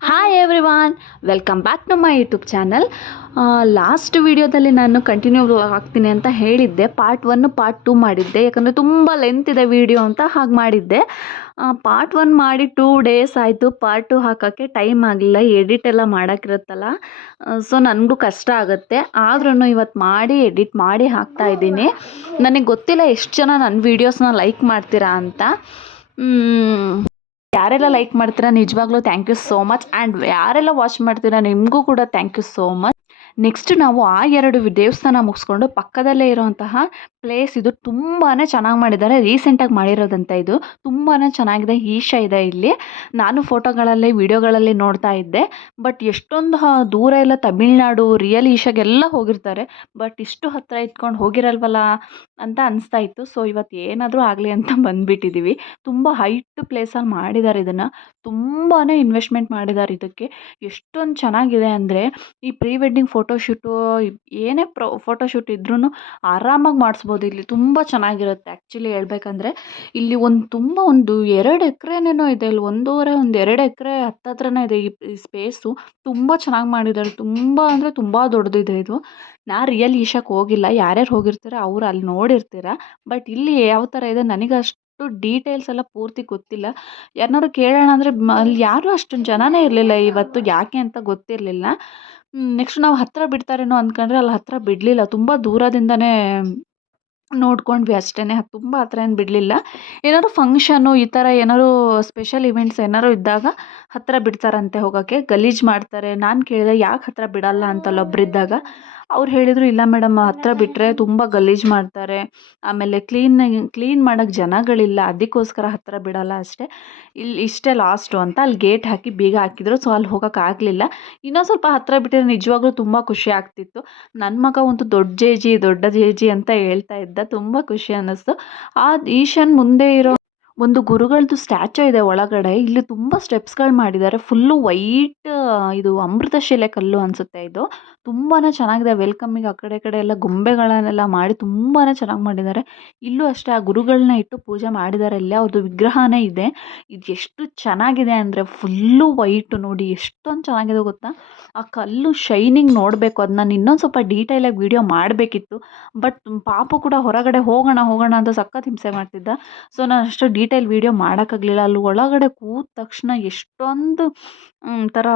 Hi everyone, welcome back to my YouTube channel. Last ವಿಡಿಯೋದಲ್ಲಿ ನಾನು continue ಆಗ್ತೀನಿ ಅಂತ ಹೇಳಿದ್ದೆ. ಪಾರ್ಟ್ 1 ಪಾರ್ಟ್ 2 ಮಾಡಿದ್ದೆ, ಯಾಕಂದರೆ ತುಂಬ ಲೆಂತ್ ಇದೆ ವಿಡಿಯೋ ಅಂತ ಹಾಗೆ ಮಾಡಿದ್ದೆ. ಪಾರ್ಟ್ 1 ಮಾಡಿ 2 ಡೇಸ್ ಆಯಿತು. ಪಾರ್ಟ್ 2 ಹಾಕೋಕ್ಕೆ ಟೈಮ್ ಆಗಲಿಲ್ಲ, ಎಡಿಟ್ ಎಲ್ಲ ಮಾಡೋಕ್ಕಿರುತ್ತಲ್ಲ, ಸೊ ನನಗೂ ಕಷ್ಟ ಆಗುತ್ತೆ. ಆದ್ರೂ ಇವತ್ತು ಮಾಡಿ ಎಡಿಟ್ ಮಾಡಿ ಹಾಕ್ತಾ ಇದ್ದೀನಿ. ನನಗೆ ಗೊತ್ತಿಲ್ಲ ಎಷ್ಟು ಜನ ನನ್ನ ವೀಡಿಯೋಸ್ನ ಲೈಕ್ ಮಾಡ್ತೀರಾ ಅಂತ. ಯಾರೆಲ್ಲ ಲೈಕ್ ಮಾಡ್ತೀರಾ ನಿಜವಾಗ್ಲೂ thank you so much. And ಯಾರೆಲ್ಲ ವಾಚ್ ಮಾಡ್ತೀರಾ ನಿಮಗೂ ಕೂಡ thank you so much. Next ನಾವು ಆ 2 ದೇವಸ್ಥಾನ ಮುಗಿಸ್ಕೊಂಡು ಪಕ್ಕದಲ್ಲೇ ಇರೋಂತಹ ಪ್ಲೇಸ್, ಇದು ತುಂಬಾ ಚೆನ್ನಾಗಿ ಮಾಡಿದ್ದಾರೆ. ರೀಸೆಂಟಾಗಿ ಮಾಡಿರೋದಂತ ಇದು ತುಂಬಾ ಚೆನ್ನಾಗಿದೆ. ಈಶಾ ಇದೆ ಇಲ್ಲಿ. ನಾನು ಫೋಟೋಗಳಲ್ಲಿ ವಿಡಿಯೋಗಳಲ್ಲಿ ನೋಡ್ತಾ ಇದ್ದೆ. ಬಟ್ ಎಷ್ಟೊಂದು ದೂರ ಎಲ್ಲ ತಮಿಳ್ನಾಡು ರಿಯಲ್ ಈಶಾಗೆಲ್ಲ ಹೋಗಿರ್ತಾರೆ. ಬಟ್ ಇಷ್ಟು ಹತ್ತಿರ ಇಟ್ಕೊಂಡು ಹೋಗಿರಲ್ವಲ್ಲ ಅಂತ ಅನಿಸ್ತಾ ಇತ್ತು. ಸೊ ಇವತ್ತು ಏನಾದರೂ ಆಗಲಿ ಅಂತ ಬಂದುಬಿಟ್ಟಿದ್ದೀವಿ. ತುಂಬ ಹೈಟ್ ಪ್ಲೇಸಲ್ಲಿ ಮಾಡಿದ್ದಾರೆ ಇದನ್ನು. ತುಂಬಾ ಇನ್ವೆಸ್ಟ್ಮೆಂಟ್ ಮಾಡಿದ್ದಾರೆ ಇದಕ್ಕೆ. ಎಷ್ಟೊಂದು ಚೆನ್ನಾಗಿದೆ ಅಂದರೆ, ಈ ಪ್ರೀ ವೆಡ್ಡಿಂಗ್ ಫೋಟೋಶೂಟು ಏನೇ ಫೋಟೋಶೂಟ್ ಇದ್ರೂ ಆರಾಮಾಗಿ ಮಾಡಿಸ್ಬೋದು ಇಲ್ಲಿ. ತುಂಬ ಚೆನ್ನಾಗಿರುತ್ತೆ ಆ್ಯಕ್ಚುಲಿ ಹೇಳ್ಬೇಕಂದ್ರೆ. ಇಲ್ಲಿ ಒಂದು 2 ಎಕರೆನೇನೋ ಇದೆ. ಇಲ್ಲಿ 2 ಎಕರೆ ಹತ್ತತ್ರನೇ ಇದೆ ಈ ಸ್ಪೇಸು. ತುಂಬ ಚೆನ್ನಾಗಿ ಮಾಡಿದ್ದಾರೆ. ತುಂಬ ಅಂದರೆ ತುಂಬ ದೊಡ್ಡದಿದೆ ಇದು. ನಾ ರಿಯಲ್ ಈಶಾಕ್ಕೆ ಹೋಗಿಲ್ಲ. ಯಾರ್ಯಾರು ಹೋಗಿರ್ತೀರ ಅವ್ರು ಅಲ್ಲಿ ನೋಡಿರ್ತೀರ. ಬಟ್ ಇಲ್ಲಿ ಯಾವ ಥರ ಇದೆ ನನಗೆ ಅಷ್ಟು ಡೀಟೇಲ್ಸ್ ಎಲ್ಲ ಪೂರ್ತಿ ಗೊತ್ತಿಲ್ಲ. ಯಾರನ್ನಾರು ಕೇಳೋಣ ಅಂದರೆ ಅಲ್ಲಿ ಯಾರೂ ಅಷ್ಟೊಂದು ಜನನೇ ಇರಲಿಲ್ಲ ಇವತ್ತು. ಯಾಕೆ ಅಂತ ಗೊತ್ತಿರಲಿಲ್ಲ. ನೆಕ್ಸ್ಟ್ ನಾವು ಹತ್ತಿರ ಬಿಡ್ತಾರೇನೋ ಅಂದ್ಕೊಂಡ್ರೆ ಅಲ್ಲಿ ಹತ್ತಿರ ಬಿಡಲಿಲ್ಲ. ತುಂಬ ದೂರದಿಂದನೇ ನೋಡ್ಕೊಂಡ್ವಿ ಅಷ್ಟೇ. ತುಂಬ ಹತ್ರ ಏನು ಬಿಡಲಿಲ್ಲ. ಏನಾದ್ರು ಫಂಕ್ಷನ್ನು ಈ ಥರ ಏನಾದ್ರು ಸ್ಪೆಷಲ್ ಇವೆಂಟ್ಸ್ ಏನಾದ್ರು ಇದ್ದಾಗ ಹತ್ತಿರ ಬಿಡ್ತಾರಂತೆ ಹೋಗೋಕ್ಕೆ. ಗಲೀಜು ಮಾಡ್ತಾರೆ. ನಾನು ಕೇಳಿದೆ ಯಾಕೆ ಹತ್ತಿರ ಬಿಡಲ್ಲ ಅಂತ ಅಲ್ಲೊಬ್ರಿದ್ದಾಗ. ಅವ್ರು ಹೇಳಿದರು, ಇಲ್ಲ ಮೇಡಮ್, ಹತ್ತಿರ ಬಿಟ್ಟರೆ ತುಂಬ ಗಲೀಜು ಮಾಡ್ತಾರೆ, ಆಮೇಲೆ ಕ್ಲೀನ್ ಮಾಡೋಕ್ಕೆ ಜನಗಳಿಲ್ಲ, ಅದಕ್ಕೋಸ್ಕರ ಹತ್ತಿರ ಬಿಡಲ್ಲ ಅಷ್ಟೇ. ಇಷ್ಟೇ ಲಾಸ್ಟು ಅಂತ ಅಲ್ಲಿ ಗೇಟ್ ಹಾಕಿ ಬೀಗ ಹಾಕಿದ್ರು. ಸೊ ಅಲ್ಲಿ ಹೋಗೋಕ್ಕಾಗಲಿಲ್ಲ. ಇನ್ನೊಂದು ಸ್ವಲ್ಪ ಹತ್ತಿರ ಬಿಟ್ಟಿದ್ರೆ ನಿಜವಾಗ್ಲೂ ತುಂಬ ಖುಷಿ ಆಗ್ತಿತ್ತು. ನನ್ನ ಮಗ ಒಂದು ದೊಡ್ಡ ಜೇಜಿ ಅಂತ ಹೇಳ್ತಾ ಇದ್ದ. ತುಂಬ ಖುಷಿ ಅನ್ನಿಸ್ತು. ಆ ಈಶಾನ್ ಮುಂದೆ ಇರೋ ಒಂದು ಗುರುಗಳದ್ದು ಸ್ಟ್ಯಾಚು ಇದೆ ಒಳಗಡೆ. ಇಲ್ಲಿ ತುಂಬ ಸ್ಟೆಪ್ಸ್ಗಳು ಮಾಡಿದ್ದಾರೆ. ಫುಲ್ಲು ವೈಟ್, ಇದು ಅಮೃತಶಿಲೆ ಕಲ್ಲು ಅನಿಸುತ್ತೆ ಇದು. ತುಂಬಾ ಚೆನ್ನಾಗಿದೆ. ವೆಲ್ಕಮ್ಮಿಗೆ ಆ ಕಡೆ ಈ ಕಡೆ ಎಲ್ಲ ಗೊಂಬೆಗಳನ್ನೆಲ್ಲ ಮಾಡಿ ತುಂಬಾ ಚೆನ್ನಾಗಿ ಮಾಡಿದ್ದಾರೆ. ಇಲ್ಲೂ ಅಷ್ಟೇ ಆ ಗುರುಗಳನ್ನ ಇಟ್ಟು ಪೂಜೆ ಮಾಡಿದ್ದಾರೆ. ಇಲ್ಲೇ ಅವ್ರದ್ದು ವಿಗ್ರಹನೇ ಇದೆ. ಇದು ಎಷ್ಟು ಚೆನ್ನಾಗಿದೆ ಅಂದರೆ ಫುಲ್ಲು ವೈಟು. ನೋಡಿ ಎಷ್ಟೊಂದು ಚೆನ್ನಾಗಿದೆ ಗೊತ್ತಾ. ಆ ಕಲ್ಲು ಶೈನಿಂಗ್ ನೋಡಬೇಕು. ಅದು ನಾನು ಇನ್ನೊಂದು ಸ್ವಲ್ಪ ಡೀಟೇಲಾಗಿ ವೀಡಿಯೋ ಮಾಡಬೇಕಿತ್ತು. ಬಟ್ ಪಾಪು ಕೂಡ ಹೊರಗಡೆ ಹೋಗೋಣ ಅಂತ ಸಖತ್ ಹಿಂಸೆ ಮಾಡ್ತಿದ್ದ. ಸೊ ನಾನು ಅಷ್ಟು ಡೀಟೇಲ್ ವೀಡಿಯೋ ಮಾಡೋಕ್ಕಾಗಲಿಲ್ಲ. ಅಲ್ಲಿ ಒಳಗಡೆ ಕೂತ ತಕ್ಷಣ ಎಷ್ಟೊಂದು ಥರ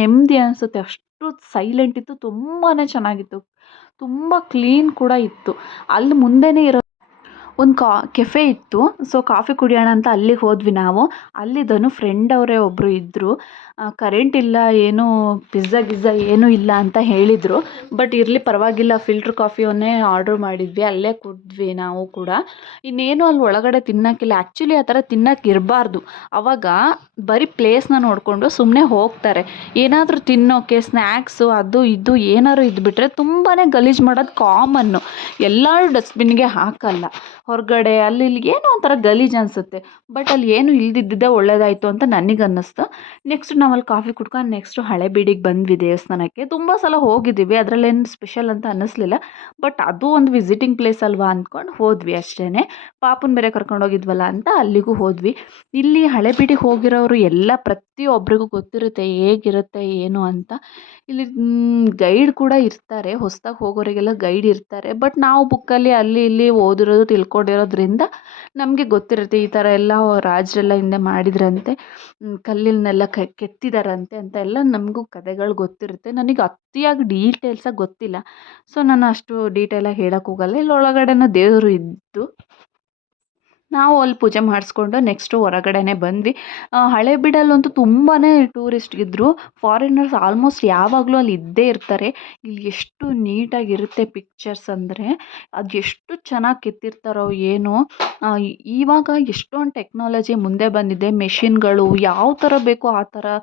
ನೆಮ್ಮದಿ ಅನಿಸುತ್ತೆ. ಅಷ್ಟು ಸೈಲೆಂಟ್ ಇತ್ತು. ತುಂಬಾ ಚೆನ್ನಾಗಿತ್ತು. ತುಂಬ ಕ್ಲೀನ್ ಕೂಡ ಇತ್ತು. ಅಲ್ಲಿ ಮುಂದೆನೇ ಇರೋ ಒಂದು ಕೆಫೆ ಇತ್ತು. ಸೊ ಕಾಫಿ ಕುಡಿಯೋಣ ಅಂತ ಅಲ್ಲಿಗೆ ಹೋದ್ವಿ ನಾವು. ಅಲ್ಲಿದ್ದನು ಫ್ರೆಂಡ್ ಅವರೇ ಒಬ್ಬರು ಇದ್ದರು. ಕರೆಂಟ್ ಇಲ್ಲ, ಏನೂ ಪಿಜ್ಜಾ ಏನೂ ಇಲ್ಲ ಅಂತ ಹೇಳಿದರು. ಬಟ್ ಇರಲಿ ಪರವಾಗಿಲ್ಲ, ಫಿಲ್ಟ್ರ್ ಕಾಫಿಯನ್ನೇ ಆರ್ಡ್ರ್ ಮಾಡಿದ್ವಿ. ಅಲ್ಲೇ ಕುಡಿದ್ವಿ ನಾವು ಕೂಡ. ಇನ್ನೇನು ಅಲ್ಲಿ ಒಳಗಡೆ ತಿನ್ನೋಕ್ಕಿಲ್ಲ. ಆ್ಯಕ್ಚುಲಿ ಆ ಥರ ತಿನ್ನೋಕೆ ಇರಬಾರ್ದು. ಆವಾಗ ಬರೀ ಪ್ಲೇಸ್ನ ನೋಡಿಕೊಂಡು ಸುಮ್ಮನೆ ಹೋಗ್ತಾರೆ. ಏನಾದರೂ ತಿನ್ನೋಕ್ಕೆ ಸ್ನ್ಯಾಕ್ಸು ಅದು ಇದು ಏನಾದ್ರು ಇದ್ದುಬಿಟ್ರೆ ತುಂಬಾ ಗಲೀಜು ಮಾಡೋದು ಕಾಮನ್ನು. ಎಲ್ಲರೂ ಡಸ್ಟ್ಬಿನ್ಗೆ ಹಾಕಲ್ಲ. ಹೊರಗಡೆ ಅಲ್ಲಿ ಇಲ್ಲಿ ಏನೋ ಒಂಥರ ಗಲೀಜು ಅನಿಸುತ್ತೆ. ಬಟ್ ಅಲ್ಲಿ ಏನು ಇಲ್ದಿದ್ದೇ ಒಳ್ಳೇದಾಯಿತು ಅಂತ ನನಗೆ ಅನ್ನಿಸ್ತು. ನೆಕ್ಸ್ಟ್ ನಾವಲ್ಲಿ ಕಾಫಿ ಕುಡ್ಕೊಂಡು ನೆಕ್ಸ್ಟು ಹಳೇಬೀಡಿಗೆ ಬಂದ್ವಿ ದೇವಸ್ಥಾನಕ್ಕೆ. ತುಂಬ ಸಲ ಹೋಗಿದ್ದೀವಿ, ಅದರಲ್ಲೇನು ಸ್ಪೆಷಲ್ ಅಂತ ಅನ್ನಿಸ್ಲಿಲ್ಲ. ಬಟ್ ಅದು ಒಂದು ವಿಸಿಟಿಂಗ್ ಪ್ಲೇಸ್ ಅಲ್ವಾ ಅಂದ್ಕೊಂಡು ಹೋದ್ವಿ ಅಷ್ಟೇ. ಪಾಪುನ ಬೇರೆ ಕರ್ಕೊಂಡೋಗಿದ್ವಲ್ಲ ಅಂತ ಅಲ್ಲಿಗೂ ಹೋದ್ವಿ. ಇಲ್ಲಿ ಹಳೇಬೀಡಿಗೆ ಹೋಗಿರೋರು ಎಲ್ಲ ಪ್ರತಿಯೊಬ್ಬರಿಗೂ ಗೊತ್ತಿರುತ್ತೆ ಹೇಗಿರುತ್ತೆ ಏನು ಅಂತ. ಇಲ್ಲಿ ಗೈಡ್ ಕೂಡ ಇರ್ತಾರೆ. ಹೊಸ್ದಾಗಿ ಹೋಗೋರಿಗೆಲ್ಲ ಗೈಡ್ ಇರ್ತಾರೆ. ಬಟ್ ನಾವು ಬುಕ್ಕಲ್ಲಿ ಅಲ್ಲಿ ಇಲ್ಲಿ ಓದಿರೋದು ತಿಳ್ಕೊಂಡಿರೋದ್ರಿಂದ ನಮಗೆ ಗೊತ್ತಿರುತ್ತೆ ಈ ಥರ ಎಲ್ಲ ರಾಜರೆಲ್ಲ ಹಿಂದೆ ಮಾಡಿದ್ರಂತೆ, ಕಲ್ಲಿನೆಲ್ಲ ಕೆತ್ತಿದಾರಂತೆ ಅಂತ ಎಲ್ಲ ನಮಗೂ ಕಥೆಗಳು ಗೊತ್ತಿರುತ್ತೆ. ನನಗೆ ಅತಿಯಾಗಿ ಡೀಟೇಲ್ಸಾಗಿ ಗೊತ್ತಿಲ್ಲ. ಸೊ ನಾನು ಅಷ್ಟು ಡೀಟೇಲಾಗಿ ಹೇಳೋಕ್ಕೆ ಹೋಗಲ್ಲ. ಇಲ್ಲಿ ಒಳಗಡೆನೂ ದೇವರು ಇದ್ದು ನಾವು ಅಲ್ಲಿ ಪೂಜೆ ಮಾಡಿಸ್ಕೊಂಡು ನೆಕ್ಸ್ಟು ಹೊರಗಡೆನೇ ಬಂದ್ವಿ. ಹಳೇಬೀಡಲ್ಲಂತೂ ತುಂಬಾ ಟೂರಿಸ್ಟ್ಗಿದ್ರು. ಫಾರಿನರ್ಸ್ ಆಲ್ಮೋಸ್ಟ್ ಯಾವಾಗಲೂ ಅಲ್ಲಿ ಇದ್ದೇ ಇರ್ತಾರೆ. ಇಲ್ಲಿ ಎಷ್ಟು ನೀಟಾಗಿರುತ್ತೆ ಪಿಕ್ಚರ್ಸ್ ಅಂದರೆ, ಅದು ಎಷ್ಟು ಚೆನ್ನಾಗಿ ಕೆತ್ತಿರ್ತಾರೋ ಏನೋ. ಇವಾಗ ಎಷ್ಟೊಂದು ಟೆಕ್ನಾಲಜಿ ಮುಂದೆ ಬಂದಿದೆ. ಮೆಷಿನ್ಗಳು ಯಾವ ಥರ ಬೇಕೋ ಆ ಥರ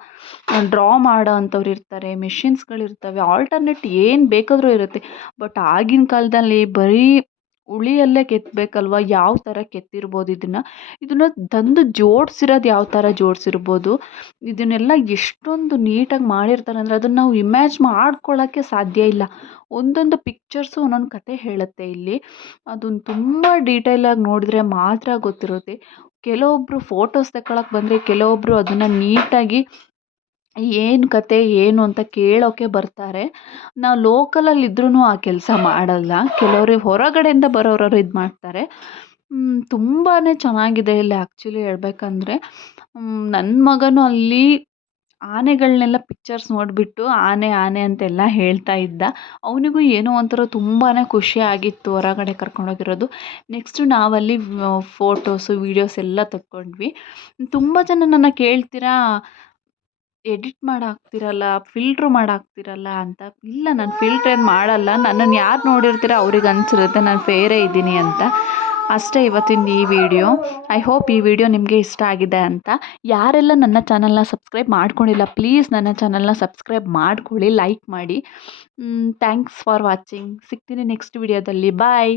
ಡ್ರಾ ಮಾಡೋ ಅಂಥವ್ರು ಇರ್ತಾರೆ. ಮೆಷಿನ್ಸ್ಗಳಿರ್ತವೆ. ಆಲ್ಟರ್ನೇಟ್ ಏನು ಬೇಕಾದರೂ ಇರುತ್ತೆ. ಬಟ್ ಆಗಿನ ಕಾಲದಲ್ಲಿ ಬರೀ ಉಳಿಯಲ್ಲೇ ಕೆತ್ತಬೇಕಲ್ವ. ಯಾವ ಥರ ಕೆತ್ತಿರ್ಬೋದು ಇದನ್ನು ತಂದು ಜೋಡಿಸಿರೋದು ಯಾವ ಥರ ಜೋಡಿಸಿರ್ಬೋದು. ಇದನ್ನೆಲ್ಲ ಎಷ್ಟೊಂದು ನೀಟಾಗಿ ಮಾಡಿರ್ತಾರೆ ಅಂದರೆ ಅದನ್ನು ನಾವು ಮಾಡ್ಕೊಳ್ಳೋಕ್ಕೆ ಸಾಧ್ಯ ಇಲ್ಲ. ಒಂದೊಂದು ಪಿಕ್ಚರ್ಸು ಒಂದೊಂದು ಕತೆ ಹೇಳುತ್ತೆ ಇಲ್ಲಿ. ಅದನ್ನು ತುಂಬ ಡೀಟೇಲಾಗಿ ನೋಡಿದ್ರೆ ಮಾತ್ರ ಗೊತ್ತಿರುತ್ತೆ. ಕೆಲವೊಬ್ಬರು ಫೋಟೋಸ್ ತಗೊಳಕ್ಕೆ ಬಂದರೆ ಕೆಲವೊಬ್ಬರು ಅದನ್ನು ನೀಟಾಗಿ ಏನು ಕತೆ ಏನು ಅಂತ ಕೇಳೋಕ್ಕೆ ಬರ್ತಾರೆ. ನಾವು ಲೋಕಲಲ್ಲಿ ಇದ್ರೂ ಆ ಕೆಲಸ ಮಾಡಲ್ಲ. ಕೆಲವರು ಹೊರಗಡೆಯಿಂದ ಬರೋರವರು ಇದು ಮಾಡ್ತಾರೆ. ತುಂಬಾ ಚೆನ್ನಾಗಿದೆ ಇಲ್ಲಿ ಆ್ಯಕ್ಚುಲಿ ಹೇಳ್ಬೇಕಂದ್ರೆ. ನನ್ನ ಮಗನು ಅಲ್ಲಿ ಆನೆಗಳನ್ನೆಲ್ಲ ಪಿಕ್ಚರ್ಸ್ ನೋಡಿಬಿಟ್ಟು ಆನೆ ಆನೆ ಅಂತೆಲ್ಲ ಹೇಳ್ತಾ ಇದ್ದ. ಅವನಿಗೂ ಏನೋ ಒಂಥರ ತುಂಬಾ ಖುಷಿ ಆಗಿತ್ತು ಹೊರಗಡೆ ಕರ್ಕೊಂಡೋಗಿರೋದು. ನೆಕ್ಸ್ಟು ನಾವಲ್ಲಿ ಫೋಟೋಸು, ವೀಡಿಯೋಸ್ ಎಲ್ಲ ತೆಕ್ಕೊಂಡ್ವಿ. ತುಂಬ ಜನ ನನ್ನ ಕೇಳ್ತೀರಾ ಎಡಿಟ್ ಮಾಡಿ ಹಾಕ್ತಿರಲ್ಲ, ಫಿಲ್ಟ್ರ್ ಮಾಡಿ ಹಾಕ್ತಿರಲ್ಲ ಅಂತ. ಇಲ್ಲ, ನಾನು ಫಿಲ್ಟ್ರ್ ಏನು ಮಾಡಲ್ಲ. ನನ್ನನ್ನು ಯಾರು ನೋಡಿರ್ತೀರ ಅವ್ರಿಗೆ ಅನ್ಸಿರುತ್ತೆ ನಾನು ಫೇರೇ ಇದ್ದೀನಿ ಅಂತ. ಅಷ್ಟೇ ಇವತ್ತಿಂದು ಈ ವಿಡಿಯೋ. ಐ ಹೋಪ್ ಈ ವಿಡಿಯೋ ನಿಮಗೆ ಇಷ್ಟ ಆಗಿದೆ ಅಂತ. ಯಾರೆಲ್ಲ ನನ್ನ ಚಾನಲ್ನ ಸಬ್ಸ್ಕ್ರೈಬ್ ಮಾಡ್ಕೊಂಡಿಲ್ಲ, ಪ್ಲೀಸ್ ನನ್ನ ಚಾನಲ್ನ ಸಬ್ಸ್ಕ್ರೈಬ್ ಮಾಡ್ಕೊಳ್ಳಿ, ಲೈಕ್ ಮಾಡಿ. Thanks for watching. ಸಿಗ್ತೀನಿ ನೆಕ್ಸ್ಟ್ ವಿಡಿಯೋದಲ್ಲಿ. ಬಾಯ್.